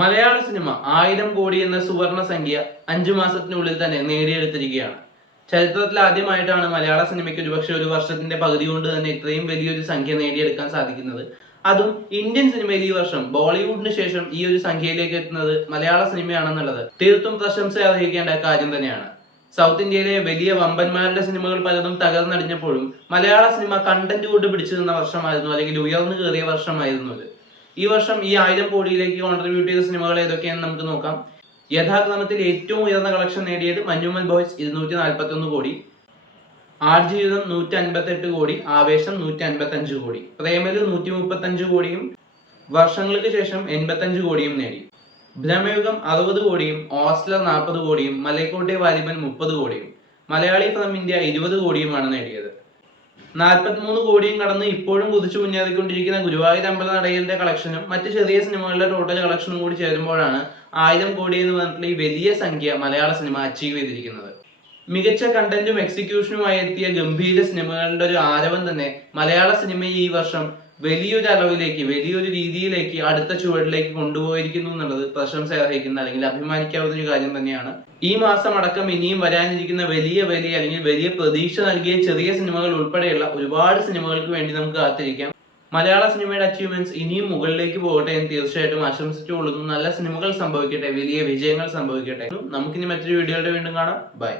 മലയാള cinema ആയിരം കോടി എന്ന സുവർണ സംഖ്യ അഞ്ചു മാസത്തിനുള്ളിൽ തന്നെ നേടിയെടുത്തിരിക്കുകയാണ്. ചരിത്രത്തിൽ ആദ്യമായിട്ടാണ് മലയാള സിനിമയ്ക്ക് ഒരുപക്ഷെ ഒരു വർഷത്തിന്റെ പകുതി കൊണ്ട് തന്നെ ഇത്രയും വലിയൊരു സംഖ്യ നേടിയെടുക്കാൻ സാധിക്കുന്നത്. അതും ഇന്ത്യൻ സിനിമയിൽ ഈ വർഷം ബോളിവുഡിന് ശേഷം ഈ ഒരു സംഖ്യയിലേക്ക് എത്തുന്നത് മലയാള സിനിമയാണെന്നുള്ളത് തീർത്തും പ്രശംസ അർഹിക്കേണ്ട കാര്യം തന്നെയാണ്. സൗത്ത് ഇന്ത്യയിലെ വലിയ വമ്പന്മാരുടെ സിനിമകൾ പലതും തകർന്നടിഞ്ഞപ്പോഴും മലയാള സിനിമ കണ്ടന്റ് കൊണ്ട് പിടിച്ചു നിന്ന വർഷമായിരുന്നു അല്ലെങ്കിൽ ഉയർന്നു കയറിയ വർഷമായിരുന്നു അത്. ഈ വർഷം ഈ ആയിരം കോടിയിലേക്ക് കോൺട്രിബ്യൂട്ട് ചെയ്ത സിനിമകൾ ഏതൊക്കെയാണെന്ന് നമുക്ക് നോക്കാം. യഥാക്രമത്തിൽ ഏറ്റവും ഉയർന്ന കളക്ഷൻ നേടിയത് മഞ്ഞുമൽ ബോയ്സ് ഇരുന്നൂറ്റി നാൽപ്പത്തി ഒന്ന് കോടി. ആർജീവിതം നൂറ്റി അൻപത്തി എട്ട് കോടി ആവേശം നൂറ്റി അൻപത്തി അഞ്ച് കോടി. പ്രേമലു നൂറ്റി മുപ്പത്തി അഞ്ച് കോടിയും വർഷങ്ങൾക്ക് ശേഷം എൺപത്തഞ്ച് കോടിയും നേടി. ഭ്രമയുഗം അറുപത് കോടിയും ഓസ്ലർ നാൽപ്പത് കോടിയും മലയക്കോട്ടെ വാലിബൻ മുപ്പത് കോടിയും. മലയാളി ഫ്രം ഇന്ത്യ ഇരുപത് കോടിയുമാണ് നേടിയത്. നാൽപ്പത്തിമൂന്ന് കോടിയും കടന്ന് ഇപ്പോഴും കുതിച്ചു മുന്നേറിക്കൊണ്ടിരിക്കുന്ന ഗുരുവായൂർ അമ്പല നടയിലിന്റെ കളക്ഷനും മറ്റ് ചെറിയ സിനിമകളുടെ ടോട്ടൽ കളക്ഷനും കൂടി ചേരുമ്പോഴാണ് ആയിരം കോടി എന്ന് പറഞ്ഞിട്ടുള്ള ഈ വലിയ സംഖ്യ മലയാള സിനിമ അച്ചീവ് ചെയ്തിരിക്കുന്നത്. മികച്ച കണ്ടന്റും എക്സിക്യൂഷനുമായി എത്തിയ ഗംഭീര സിനിമകളുടെ ഒരു ആരവം തന്നെ മലയാള സിനിമയെ ഈ വർഷം വലിയൊരു അളവിലേക്ക് വലിയൊരു രീതിയിലേക്ക് അടുത്ത ചുവടിലേക്ക് കൊണ്ടുപോയിരിക്കുന്നു എന്നുള്ളത് പ്രശംസ അർഹിക്കുന്ന അല്ലെങ്കിൽ അഭിമാനിക്കാവുന്ന ഒരു കാര്യം തന്നെയാണ്. ഈ മാസം അടക്കം ഇനിയും വരാനിരിക്കുന്ന വലിയ വലിയ അല്ലെങ്കിൽ വലിയ പ്രതീക്ഷ നൽകിയ ചെറിയ സിനിമകൾ ഉൾപ്പെടെയുള്ള ഒരുപാട് സിനിമകൾക്ക് വേണ്ടി നമുക്ക് കാത്തിരിക്കാം. മലയാള സിനിമയുടെ അച്ചീവ്മെന്റ്സ് ഇനിയും മുകളിലേക്ക് പോകട്ടെ എന്ന് തീർച്ചയായിട്ടും ആശംസിച്ചുകൊള്ളുന്നു. നല്ല സിനിമകൾ സംഭവിക്കട്ടെ വലിയ വിജയങ്ങൾ സംഭവിക്കട്ടെ. നമുക്കിനി മറ്റൊരു വീഡിയോയുടെ വീണ്ടും കാണാം. ബൈ